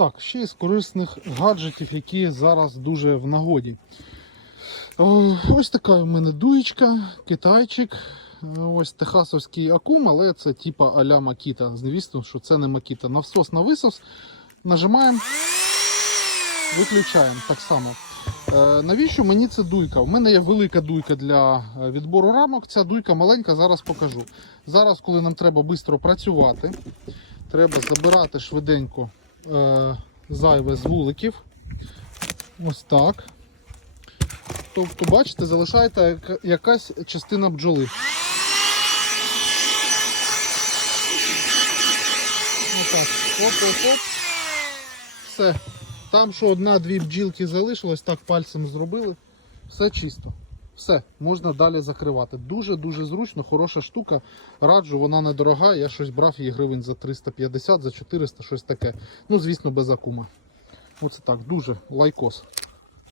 Так, ще із корисних гаджетів, які зараз дуже в нагоді. Ось така у мене дуєчка, китайчик. Ось техасовський акум, але це типа а-ля Макіта. Звісно, що це не Макіта. Навсос на висос. Нажимаємо, виключаємо так само. Е, навіщо мені це дуйка? У мене є велика дуйка для е, відбору рамок. Ця дуйка маленька, зараз покажу. Зараз, коли нам треба швидко працювати, треба забирати швиденько е, зайве з вуликів. Ось так. Тобто, бачите, залишається якась частина бджоли. Оп-оп-оп. Все. Там, що одна-дві бджілки залишилось, так пальцем зробили. Все чисто. Все, можна далі закривати. Дуже-дуже зручно, хороша штука. Раджу, вона недорога. Я щось брав її гривень за 350, за 400, щось таке. Ну, звісно, без акума. Оце так, дуже лайкос.